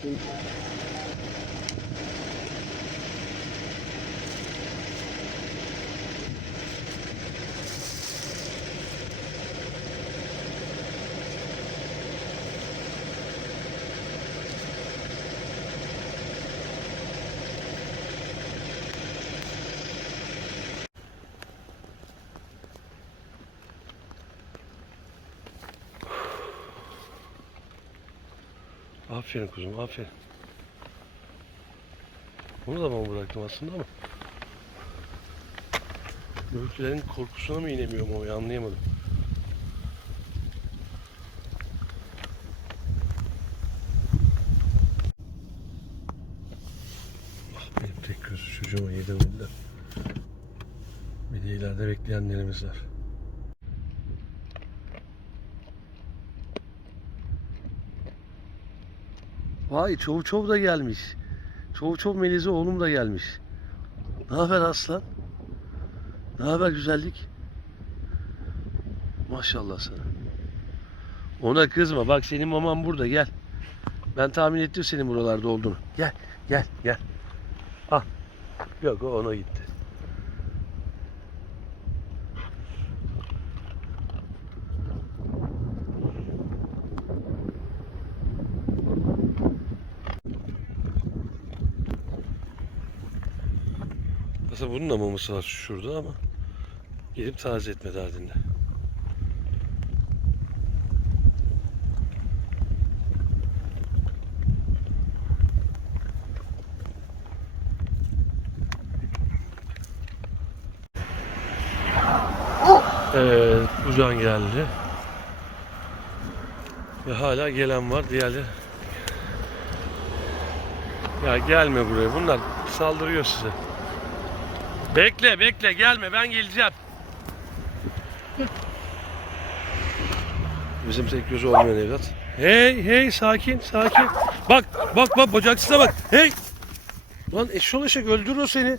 Quem... Aferin kuzum aferin. Bunu da ben bıraktım aslında ama. Börtülerin korkusuna mı inemiyorum o anlayamadım. Ah, Benim tek gözü çocuğuma yedirmediler. Bir de ileride bekleyenlerimiz var. Vay çov çov da gelmiş. Çov çov Melize oğlum da gelmiş. Ne haber aslan? Ne haber güzellik? Maşallah sana. Ona kızma. Bak senin maman burada gel. Ben tahmin ettim senin buralarda olduğunu. Gel, gel, gel. Ah. Yok o ona gitti. Aslında bunun da maması var şurada ama gidip taze etme derdinde. Evet, Ucan geldi. Ve hala gelen var. Diğerleri ya gelme buraya. Bunlar saldırıyor size. Bekle bekle gelme ben geleceğim. Bizim tek gözü olmayan evlat. Hey hey sakin sakin. Bak bak bak bacaksıza bak. Hey. Lan eşşol eşek öldürür o seni.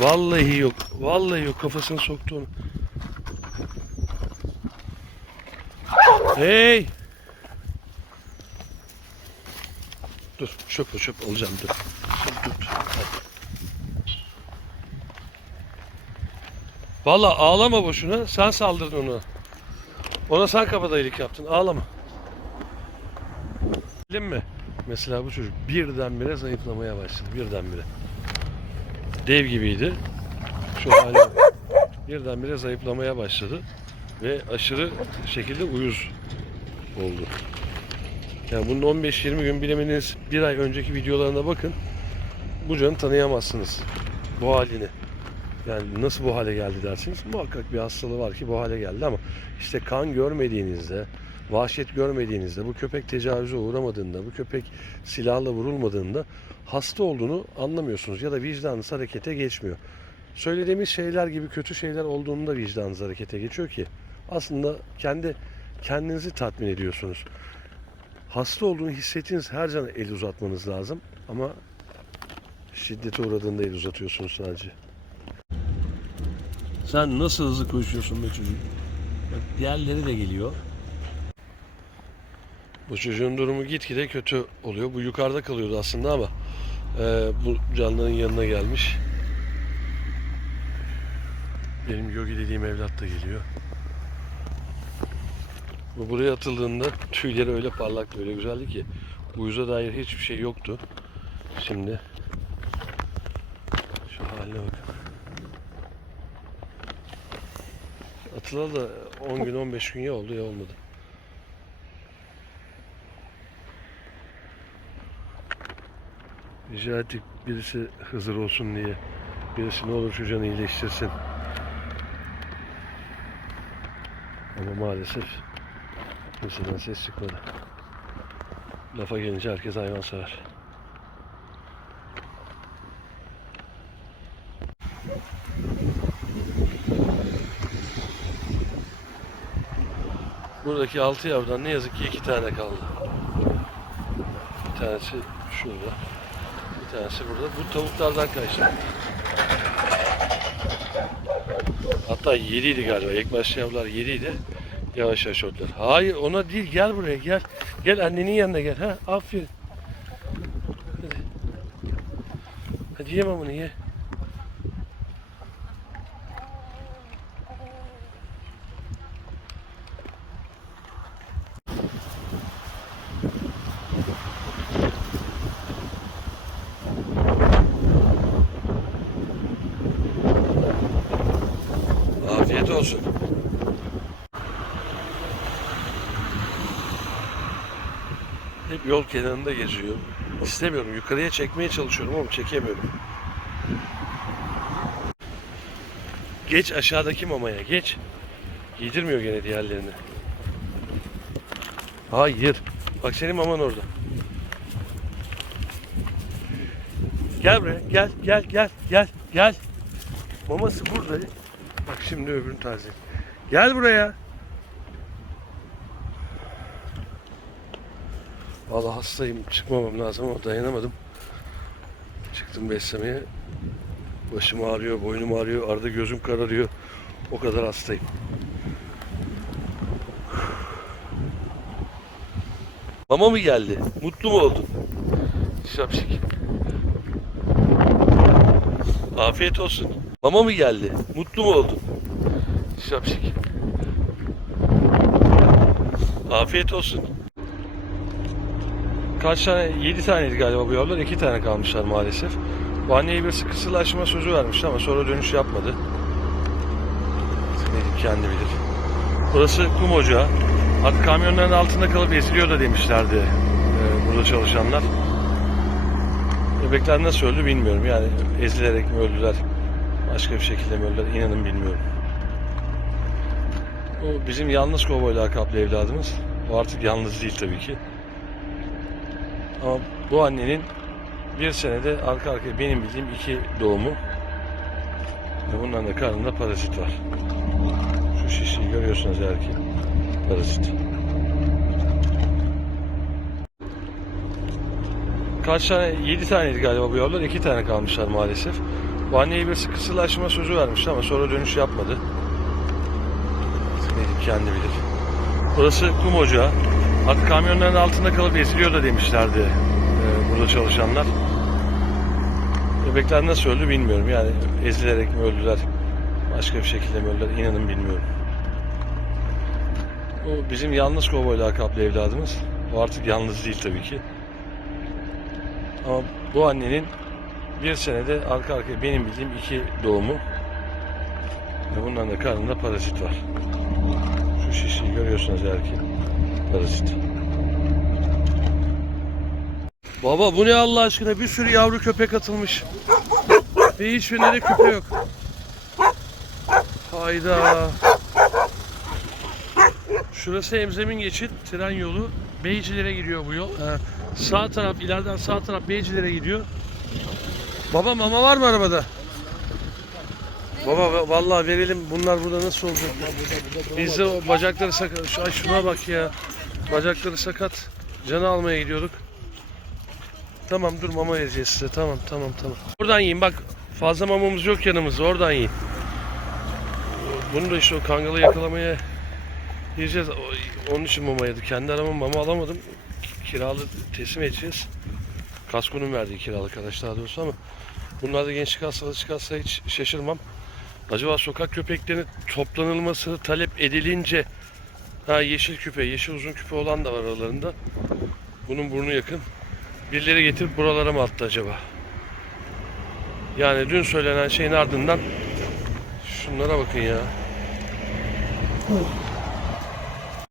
Vallahi yok. Vallahi yok kafasını soktu onu. Hey. Dur çöp çöp alacağım dur. Dur, dur. Valla ağlama boşuna. Sen saldırdın ona. Ona sen kabadayılık yaptın. Ağlama. Bilin mi? Mesela bu çocuk birdenbire zayıflamaya başladı. Birdenbire. Dev gibiydi. Şu hali birdenbire zayıflamaya başladı. Ve aşırı şekilde uyuz oldu. Yani bunun 15-20 gün bilemediniz bir ay önceki videolarına bakın. Bu canı tanıyamazsınız. Bu halini. Yani nasıl bu hale geldi dersiniz. Muhakkak bir hastalığı var ki bu hale geldi ama işte kan görmediğinizde, vahşet görmediğinizde, bu köpek tecavüze uğramadığında, bu köpek silahla vurulmadığında hasta olduğunu anlamıyorsunuz ya da vicdanınız harekete geçmiyor. Söylediğimiz şeyler gibi kötü şeyler olduğunda vicdanınız harekete geçiyor ki aslında kendi kendinizi tatmin ediyorsunuz. Hasta olduğunu hissettiğiniz her cana el uzatmanız lazım ama şiddete uğradığında el uzatıyorsunuz sadece. Sen nasıl hızlı koşuyorsun be çocuk? Bak diğerleri de geliyor. Bu çocuğun durumu gitgide kötü oluyor. Bu yukarıda kalıyordu aslında ama e, bu canlının yanına gelmiş. Benim yogi dediğim evlat da geliyor. Bu buraya atıldığında tüyleri öyle parlaktı, öyle güzeldi ki uyuza dair hiçbir şey yoktu. Şimdi şu haline bakın. Atılalı da 10 gün 15 gün ya oldu ya olmadı. Rica ettik birisi Hızır olsun diye. Birisi ne olur çocuğunu iyileştirsin. Ama maalesef kimseden ses çıkmadı. Lafa gelince herkes hayvan sever. Buradaki altı yavrudan ne yazık ki iki tane kaldı. Bir tanesi şurada. Bir tanesi burada. Bu tavuklardan kaçtı. Hatta 7'ydi galiba. İlk başlayanlar 7'ydi. Yavaş yavaş oldular. Hayır ona değil gel buraya gel. Gel annenin yanına gel. Ha aferin. Hadi. Hadi ye mamını ye. Afiyet olsun. Yol kenarında geziyor. İstemiyorum. Yukarıya çekmeye çalışıyorum ama çekemiyorum. Geç aşağıdaki mamaya geç. Giydirmiyor gene diğerlerini. Hayır. Bak senin maman orada. Gel buraya. Gel gel gel gel gel. Maması burada. Bak şimdi öbürünü taze. Gel buraya. Vallahi hastayım. Çıkmamam lazım ama dayanamadım. Çıktım beslemeye. Başım ağrıyor, boynum ağrıyor, arada gözüm kararıyor. O kadar hastayım. Mama mı geldi? Mutlu mu oldun? Şapşik. Afiyet olsun. Mama mı geldi? Mutlu mu oldun? Şapşik. Afiyet olsun. Kaç tane? 7 taneydi galiba bu yavrular. 2 tane kalmışlar maalesef. Bu anneye bir kısırlaşma sözü vermişti ama sonra dönüş yapmadı. Neydi kendi bilir. Burası kum ocağı. Artık kamyonların altında kalıp eziliyor da demişlerdi e, burada çalışanlar. Bebekler nasıl öldü bilmiyorum. Yani ezilerek mi öldüler, başka bir şekilde mi öldüler inanın bilmiyorum. O bizim yalnız kovboy lakaplı evladımız. O artık yalnız değil tabii ki. Ama bu annenin bir senede arka arkaya benim bildiğim iki doğumu. Ve bunların da karnında parazit var. Şu şişeyi görüyorsunuz eğer parazit. Kaç tane? 7 taneydi galiba bu yavrular. 2 tane kalmışlar maalesef. Bu anneye bir kısırlaşma sözü vermişti ama sonra dönüş yapmadı. Neydi kendi bilir. Burası kum ocağı. Artık kamyonların altında kalıp eziliyor da demişlerdi e, burada çalışanlar. Bebekler nasıl öldü bilmiyorum. Yani ezilerek mi öldüler, başka bir şekilde mi öldüler inanın bilmiyorum. O bizim yalnız kovboy lakaplı evladımız. O artık yalnız değil tabii ki. Ama bu annenin bir senede arka arkaya benim bildiğim iki doğumu. Ve bunların da karnında parazit var. Şu şişeyi görüyorsunuz eğer parazit. Baba bu ne Allah aşkına bir sürü yavru köpek atılmış. Ve hiçbirinde de küpe yok. Hayda. Şurası Emzemin geçit, tren yolu. Beycilere gidiyor bu yol. Ee, sağ taraf, ileriden sağ taraf Beycilere gidiyor. Baba mama var mı arabada? Baba va- vallahi verelim. Bunlar burada nasıl olacak? Biz de o bacakları. Şu, ay şuna bak ya. Bacakları sakat. Canı almaya gidiyorduk. Tamam dur mama vereceğiz size. Tamam tamam tamam. Oradan yiyin bak. Fazla mamamız yok yanımızda. Oradan yiyin. Bunu da işte o kangalı yakalamaya Yiyeceğiz. Onun için mama yedik. Kendi arama mama alamadım. Kiralı teslim edeceğiz. Kasko'nun verdiği kiralık arkadaş daha doğrusu ama bunlar da genç çıkarsa çıkarsa hiç şaşırmam. Acaba sokak köpeklerinin toplanılması talep edilince ha yeşil küpe, yeşil uzun küpe olan da var aralarında. Bunun burnu yakın. Birileri getirip buralara mı attı acaba? Yani dün söylenen şeyin ardından şunlara bakın ya.